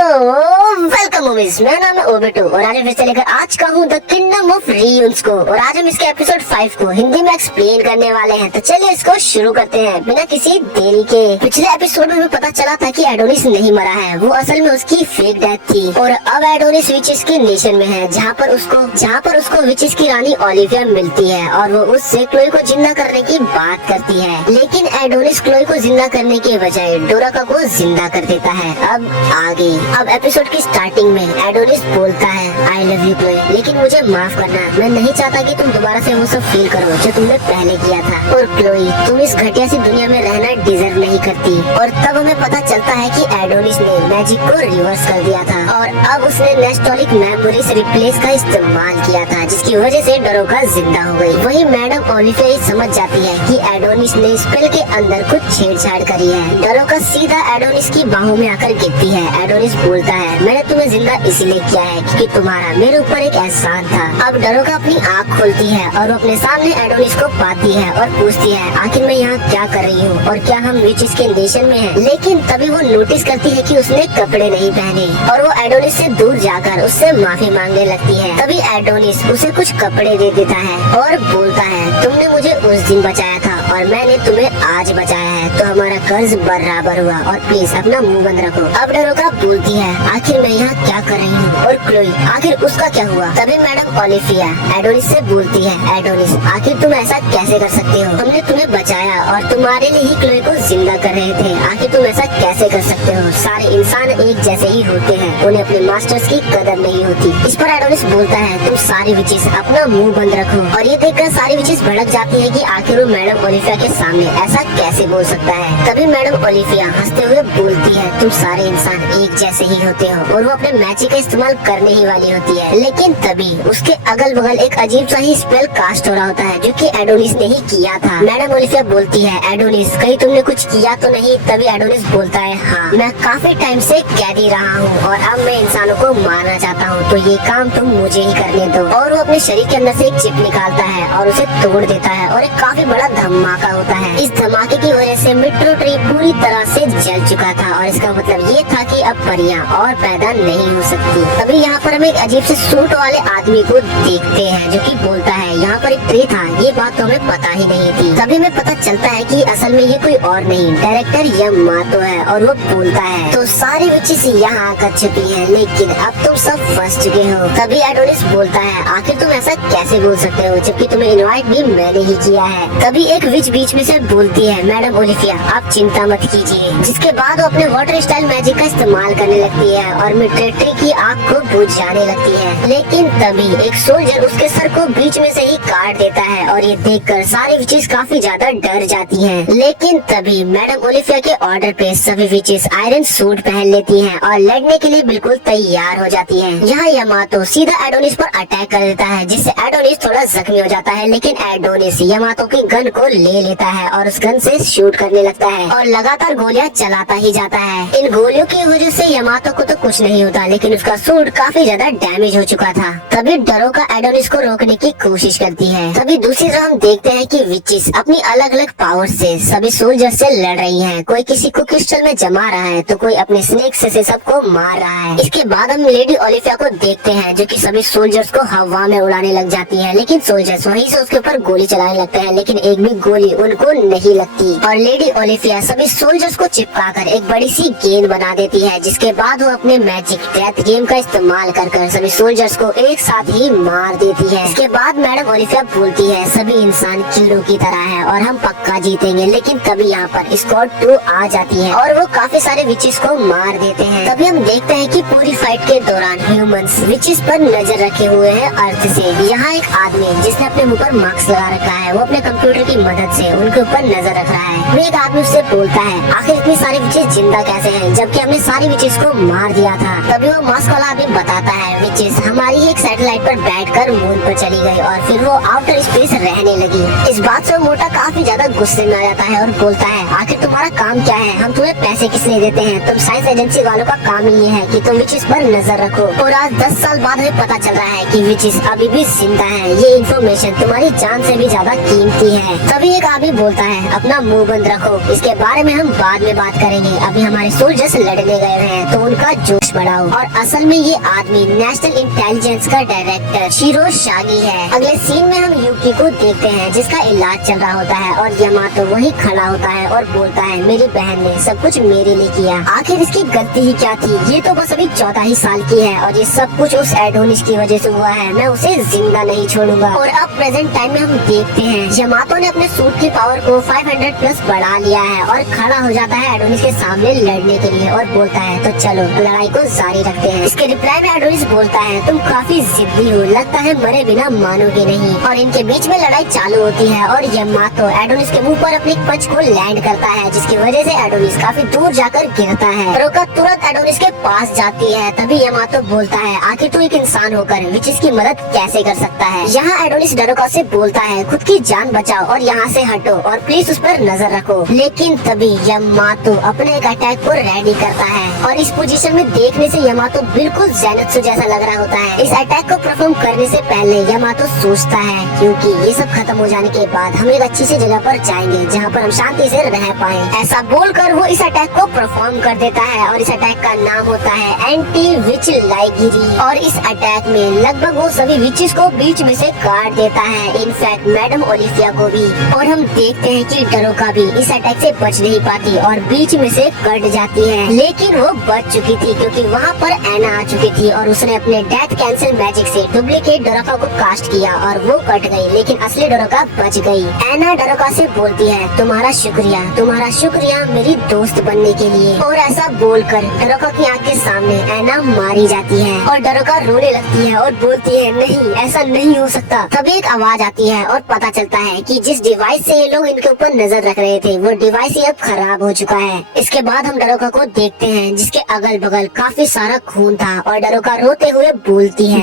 So welcome movies, मेरा नाम है ओबेटो और आज फिर से लेकर आज का हूँ द किंगडम ऑफ रियून्स को। और आज हम इसके एपिसोड 5 को हिंदी में एक्सप्लेन करने वाले हैं। तो चलिए इसको शुरू करते हैं बिना किसी देरी के। पिछले एपिसोड में हमें पता चला था कि एडोनिस नहीं मरा है, वो असल में उसकी फेक डेथ थी और अब एडोनिस विचेस के नेशन में है, जहाँ पर उसको विचेस की रानी ओलिविया मिलती है और वो उससे क्लोई को जिंदा करने की बात करती है। लेकिन एडोनिस क्लोई को जिंदा करने के बजाय डोराका को जिंदा कर देता है। अब एपिसोड की स्टार्टिंग में एडोनिस बोलता है आई लव यू क्लोई, लेकिन मुझे माफ करना, मैं नहीं चाहता कि तुम दोबारा से वो सब फील करो जो तुमने पहले किया था। और क्लोई, तुम इस घटिया सी दुनिया में रहना डिजर्व नहीं करती। और तब हमें पता चलता है कि एडोनिस ने मैजिक को रिवर्स कर दिया था और अब उसने नेस्टोलिक मेमोरीज रिप्लेस का इस्तेमाल किया था, जिसकी वजह से डोराका जिंदा हो गई। वही मैडम ओलिविया समझ जाती है कि एडोनिस ने स्पेल के अंदर कुछ छेड़छाड़ करी है। डोराका सीधा एडोनिस की बाहों में आकर गिरती है। एडोनिस बोलता है मैंने तुम्हें जिंदा इसलिए किया है क्योंकि तुम्हारा मेरे ऊपर एक एहसान था। अब डोराका अपनी आँख खोलती है और वो अपने सामने एडोनिस को पाती है और पूछती है आखिर मैं यहाँ क्या कर रही हूँ और क्या हम विचेस के नेशन में हैं? लेकिन तभी वो नोटिस करती है कि उसने कपड़े नहीं पहने और वो एडोनिस से दूर जाकर उससे माफी मांगने लगती है। तभी एडोनिस उसे कुछ कपड़े दे देता है और बोलता है तुमने मुझे उस दिन बचाया था और मैंने तुम्हें आज बचाया है, तो हमारा कर्ज बराबर हुआ और प्लीज अपना मुंह बंद रखो। अब डोराका बोलती है आखिर मैं यहाँ क्या कर रही हूँ और क्लोई आखिर उसका क्या हुआ? तभी मैडम ओलिविया एडोनिस से बोलती है एडोनिस आखिर तुम ऐसा कैसे कर सकते हो? हमने तुम्हें बचाया और तुम्हारे लिए ही क्लोई को जिंदा कर रहे थे, आखिर तुम ऐसा कैसे कर सकते हो? सारे इंसान एक जैसे ही होते हैं, उन्हें अपने मास्टर्स की कदर नहीं होती। इस पर एडोनिस बोलता है तुम सारी विचेस अपना मुंह बंद रखो। और ये देखकर सारी विचेस भड़क जाती है कि आखिर वो मैडम ओलिविया के सामने ऐसा कैसे बोल सकता है। तभी मैडम ओलिविया हंसते हुए बोलती है तुम सारे इंसान एक जैसे ही होते हो और वो अपने मैजिक का इस्तेमाल करने ही वाली होती है। लेकिन तभी उसके अगल बगल एक अजीब सा ही स्पेल कास्ट हो रहा होता है जो कि एडोनिस ने ही किया था। मैडम ओलिविया बोलती है एडोनिस कहीं तुमने कुछ किया तो नहीं? तभी एडोनिस बोलता है हाँ, मैं काफी टाइम से कैदी रहा हूँ और अब मैं इंसानों को मारना चाहता हूँ, तो ये काम तुम मुझे ही करने दो। और वो अपने शरीर के अंदर से एक चिप निकालता है और उसे तोड़ देता है और एक काफी बड़ा धमाका होता है। इस धमाके की वजह से मिट्रो ट्री पूरी तरह से जल चुका था और इसका मतलब ये था कि अब परियां और पैदा नहीं हो सकती। तभी यहाँ पर हम एक अजीब से सूट वाले आदमी को देखते हैं जो कि बोलता है यहाँ पर एक ट्री था, ये बात तो हमें पता ही नहीं थी। तभी हमें पता चलता है कि असल में ये कोई और नहीं डायरेक्टर यमातो है और वो बोलता है तो सारी विचेस यहाँ आकर छुपी है, लेकिन अब तुम सब फंस चुके हो। तभी एडोनिस बोलता है आखिर तुम ऐसा कैसे बोल सकते हो जबकि तुम्हें इनवाइट भी मैंने ही किया है। तभी एक विच बीच में से बोलती है मैडम ओलिविया आप चिंता मत कीजिए, जिसके बाद वो अपने वाटर स्टाइल मैजिक का इस्तेमाल करने लगती है और मिट्रो ट्री की आग को बुझ जाने लगती है। लेकिन तभी एक सोल्जर उसके सर को बीच में से ही काट देता है और ये देखकर सारी विचेस काफी ज्यादा डर जाती हैं। लेकिन तभी मैडम ओलिविया के ऑर्डर पे सभी विचेस आयरन सूट पहन लेती हैं और लड़ने के लिए बिल्कुल तैयार हो जाती हैं। यहाँ यमातो सीधा एडोनिस पर अटैक कर देता है जिससे एडोनिस थोड़ा जख्मी हो जाता है, लेकिन एडोनिस यमातो की गन को ले लेता है और उस गन से शूट करने लगता है और लगातार गोलियां चलाता ही जाता है। इन गोलियों की वजह से यमातो को तो कुछ नहीं होता, लेकिन उसका सूट काफी ज्यादा डैमेज हो चुका था। तभी डोराका एडोनिस को रोकने की कोशिश करती है। तभी दूसरी तरफ हम देखते हैं कि विचेस अपनी अलग अलग पावर से सभी सोल्जर से लड़ रही हैं। कोई किसी को क्रिस्टल में जमा रहा है तो कोई अपने स्नेक से सबको मार रहा है। इसके बाद हम लेडी ओलिविया को देखते हैं जो कि सभी सोल्जर्स को हवा में उड़ाने लग जाती है, लेकिन सोल्जर्स वहीं से उसके ऊपर गोली चलाने लगते हैं, लेकिन एक भी गोली उनको नहीं लगती। और लेडी ओलिविया सभी सोल्जर्स को चिपकाकर एक बड़ी सी गेंद बना देती है, जिसके बाद वो अपने मैजिक डेथ गेम का इस्तेमाल कर सभी सोल्जर्स को एक साथ ही मार देती है। इसके बाद मैडम ओलिविया बोलती है सभी इंसान कीड़ों की तरह है और हम पक्का जीतेंगे। लेकिन तभी यहाँ पर स्क्वाड 2 आ जाती है और वो काफी सारे विचेस को मार देते हैं। तभी हम देखते हैं कि पूरी फाइट के दौरान ह्यूमंस विचेस पर नजर रखे हुए हैं अर्थ से। यहाँ एक आदमी जिसने अपने मुंह पर मास्क लगा रखा है, वो अपने कंप्यूटर की मदद से उनके ऊपर नजर रख रहा है। वो एक आदमी उससे बोलता है आखिर इतनी सारी विचेस जिंदा कैसे हैं जबकि हमने सारी विचेस को मार दिया था। तभी वो मास्क वाला आदमी बताता है विचेस हमारी एक सैटेलाइट पर बैठकर मून पर चली गई और फिर वो आउटर स्पेस रहने लगी। इस बात से मोटा काफी ज्यादा गुस्से में आ जाता है और बोलता है आखिर तुम्हारा काम क्या है? हम तुम्हें पैसे किस लिए देते हैं? तुम साइंस एजेंसी वालों का काम ही है कि तुम विचेस पर नजर रखो। और आज 10 साल बाद हमें पता चल रहा है कि विचेस अभी भी जिंदा है। ये इन्फॉर्मेशन तुम्हारी जान से भी ज्यादा कीमती है। तभी एक आदमी बोलता है है, अपना मुंह बंद रखो, इसके बारे में हम बाद में बात करेंगे। अभी हमारे सोल्जर्स लड़ने गए हैं तो उनका जोश बढ़ाओ। और असल में ये आदमी नेशनल इंटेलिजेंस का डायरेक्टर शिरोज शागी है। अगले सीन में हम यूकी को देखते हैं जिसका इलाज चल रहा होता है और यमातो वही खड़ा होता है और बोलता है मेरी बहन ने सब कुछ मेरे लिए किया, आखिर इसकी गलती ही क्या थी, ये तो बस अभी 14 ही साल की है और ये सब कुछ उस एडोनिस की वजह से हुआ है, मैं उसे जिंदा नहीं छोड़ूंगा। और अब प्रेजेंट टाइम में हम देखते हैं यमातो ने अपने सूट की पावर को 500 प्लस बढ़ा लिया है और खड़ा हो जाता है एडोनिस के सामने लड़ने के लिए और बोलता है तो चलो लड़ाई को जारी रखते हैं। इसके रिप्लाई में एडोनिस बोलता है तुम काफी जिद्दी हो, लगता है मरे बिना मानोगे नहीं। और इनके बीच में लड़ाई चालू होती है और यमातो एडोनिस के मुंह पर अपनी पंच को लैंड करता है जिसकी वजह से एडोनिस काफी दूर जाकर गिरता है। रोका तुरंत एडोनिस के पास जाती है, तभी यमातो बोलता है आखिर तू एक इंसान होकर विचिस की मदद कैसे कर सकता है। यहाँ एडोनिस डरोका से बोलता है खुद की जान बचाओ और यहाँ से हटो और प्लीज उस पर नजर रखो। लेकिन तभी यमातो अपने एक अटैक को रेडी करता है और इस पोजीशन में देखने से यमातो बिल्कुल ज़ेनित्सु जैसा लग रहा होता है। इस अटैक को परफॉर्म करने से पहले यमातो सोचता है क्योंकि ये सब खत्म हो जाने के बाद हम एक अच्छी सी जगह पर जाएंगे जहाँ पर हम शांति से रह पाए। ऐसा बोलकर वो इस अटैक को परफॉर्म कर देता है और इस अटैक का नाम होता है एंटी विच लाइगिरी। और इस अटैक में लगभग वो सभी विचेस को बीच में से काट देता है, इनफैक्ट मैडम ओलिविया को भी। और हम देखते हैं कि डरोका भी इस अटैक से बच नहीं पाती और बीच में से कट जाती है, लेकिन वो बच चुकी थी क्योंकि वहाँ पर एना आ चुकी थी और उसने अपने डेथ कैंसिल मैजिक से डुप्लीकेट डरोका को कास्ट किया और वो कट गई, लेकिन असली डरोका बच गई। एना डरोका से बोलती है तुम्हारा शुक्रिया मेरी दोस्त बनने के लिए। और ऐसा बोलकर डरोका की आँख के सामने एना मारी जाती है और डरोका रोने लगती है और बोलती है नहीं ऐसा नहीं हो सकता। तभी एक आवाज आती है और पता चलता है कि जिस डिवाइस से ये लोग इनके ऊपर नजर रख रहे थे वो डिवाइस ही अब खराब हो चुका है। इसके बाद हम डरोका को देखते हैं जिसके अगल बगल काफी सारा खून था और डरोका रोते हुए बोलती है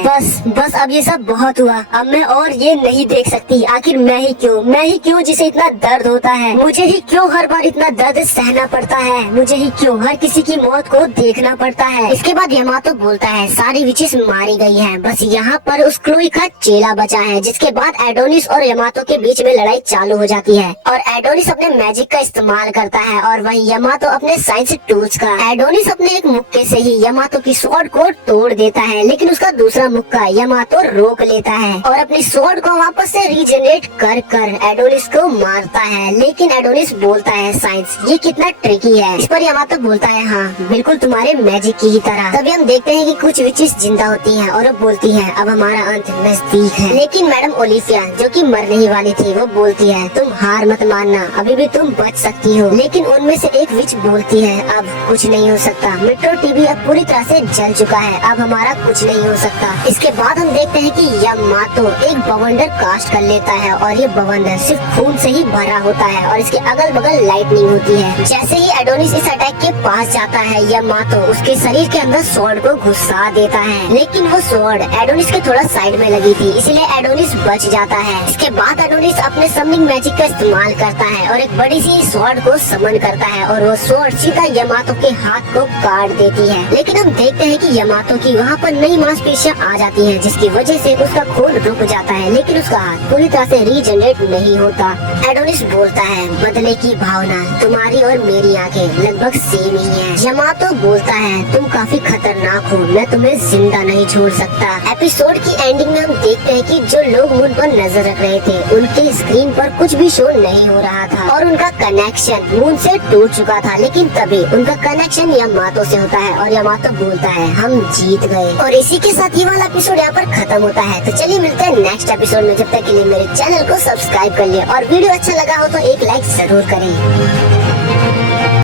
बस अब ये सब बहुत हुआ, अब मैं और ये नहीं देख सकती। आखिर मैं ही क्यों जिसे इतना दर्द होता है, मुझे ही क्यों हर बार इतना दर्द सहना पड़ता है, मुझे ही क्यों हर किसी की मौत को देखना पड़ता है। इसके बाद यमातो बोलता है सारी विचेस मारी गई हैं, बस यहाँ पर उस क्लोई का चेला बचा है। जिसके बाद एडोनिस और यमातो के बीच में लड़ाई चालू हो जाती है और एडोनिस अपने मैजिक का इस्तेमाल करता है और वही यमातो अपने साइंस टूल्स का। एडोनिस अपने एक मुक्के से ही यमातो की स्वॉर्ड को तोड़ देता है, लेकिन उसका दूसरा मुक्का यमातो रोक लेता है और अपनी स्वॉर्ड को वापस से रीजनरेट कर एडोनिस को मारता है। लेकिन एडोनिस बोलता है साइंस ये कितना ट्रिकी है। इस पर यमातो बोलता है हाँ बिल्कुल तुम्हारे मैजिक की ही तरह। तभी हम देखते हैं कि कुछ विचेस जिंदा होती हैं और वो बोलती है अब हमारा अंत नजदीक है। लेकिन मैडम ओलिविया जो कि मरने ही वाली थी वो बोलती है तुम हार मत मानना, अभी भी तुम बच सकती हो। लेकिन उनमें से एक विच बोलती है अब कुछ नहीं हो सकता, मेट्रो टीवी अब पूरी तरह से जल चुका है, अब हमारा कुछ नहीं हो सकता। इसके बाद हम देखते हैं कि यमातो एक बवंडर कास्ट कर लेता है और ये बवंडर सिर्फ खून से ही भरा होता है और इसके अगल बगल लाइटनिंग होती है। जैसे ही एडोनिस इस अटैक के पास जाता है यमातो उसके शरीर के अंदर स्वॉर्ड को घुसा देता है, लेकिन वो स्वॉर्ड एडोनिस के थोड़ा साइड में लगी थी इसलिए एडोनिस बच जाता है। इसके बाद एडोनिस अपने समनिंग मैजिक का इस्तेमाल करता है और एक बड़ी सी स्वॉर्ड को समन करता है और वो स्वॉर्ड सीधा यमातो के हाथ को काट देती है। लेकिन हम देखते हैं कि यमातो की वहाँ पर नई मांसपेशियां आ जाती हैं जिसकी वजह से उसका खून रुक जाता है, लेकिन उसका हाथ पूरी तरह से रीजनरेट नहीं होता। एडोनिस बोलता है बदले की भावना तुम्हारी और मेरी आंखें लगभग सेम ही है। यमातो बोलता है तुम काफी खतरनाक हो, मैं तुम्हें जिंदा नहीं छोड़ सकता। एपिसोड की एंडिंग में हम देखते हैं कि जो लोग मून पर नजर रख रहे थे उनके स्क्रीन पर कुछ भी शो नहीं हो रहा था और उनका कनेक्शन मून से टूट चुका था। लेकिन तभी उनका कनेक्शन यमातो से होता है और यमातो बोलता है हम जीत गए। और इसी के साथ ये वाला एपिसोड यहाँ पर खत्म होता है। तो चलिए मिलते हैं नेक्स्ट एपिसोड में, जब तक के लिए मेरे चैनल को सब्सक्राइब कर लिया और वीडियो अच्छा लगा हो तो एक लाइक जरूर करें।